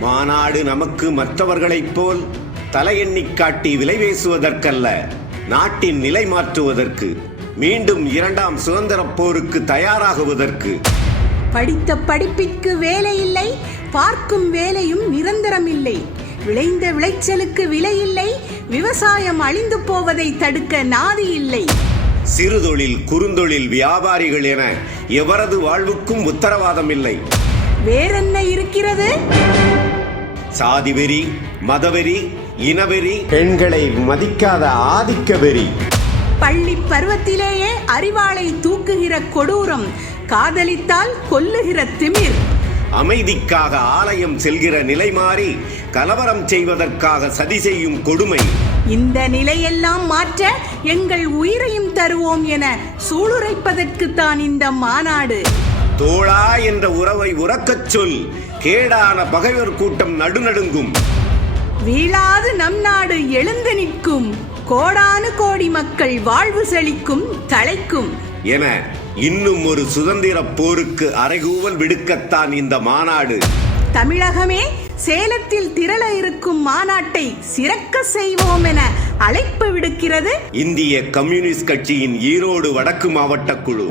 மாநாடு நமக்கு மற்றவர்களைப் போல் தலையெண்ணிக் காட்டி விலை பேசுவதற்கல்ல நாட்டின் நிலை மாற்றுவதற்கு மீண்டும் இரண்டாம் சுதந்திரப் போருக்கு தயாராகுவதற்கு. படித்த படிப்பிற்கு வேலை இல்லை பார்க்கும் வேலையும் நிரந்தரம் இல்லை. விளைந்த விளைச்சலுக்கு விலை இல்லை விவசாயம் அழிந்து போவதை தடுக்க நாதி இல்லை. சிறுதொழில் குறுந்தொழில் வியாபாரிகள் என எவரது வாழ்வுக்கும் உத்தரவாதம் இல்லை. வேறென்ன இருக்கிறது? சாதி வெறி மதவெறி இனவெறி பெண்களை மதிக்காத ஆதிக்க வெறி. பள்ளி பருவத்திலேயே அறிவாளை தூக்குகிற கொடூரம் காதலித்தால் கொல்லுகிற திமிர். அமைதிக்காக ஆலயம் செல்கிற நிலை மாறி கலவரம் செய்வதற்காக சதி செய்யும் கொடுமை. இந்த நிலையெல்லாம் மாற்ற எங்கள் உயிரையும் தருவோம் என சூளுரைப்பதற்குத்தான் இந்த மாநாடு. தோழா என்ற உறவை உறக்கச் சொல். கேடான பகைவர் கூட்டம் நடுநடுங்கும். வீழாது நம் நாடு எழுந்து நிற்கும். கோடானு கோடி மக்கள் வாழ்வு செழிக்கும் தழைக்கும். என இன்னும் ஒரு சுதந்திரப் போருக்கு அறைகூவல் விடுக்கத்தான் இந்த மாநாடு. தமிழகமே சேலத்தில் திரள இருக்கும் மாநாட்டை சிறக்க செய்வோம் என அழைப்பு விடுக்கிறது. இந்திய கம்யூனிஸ்ட் கட்சியின் ஈரோடு வடக்கு மாவட்ட குழு.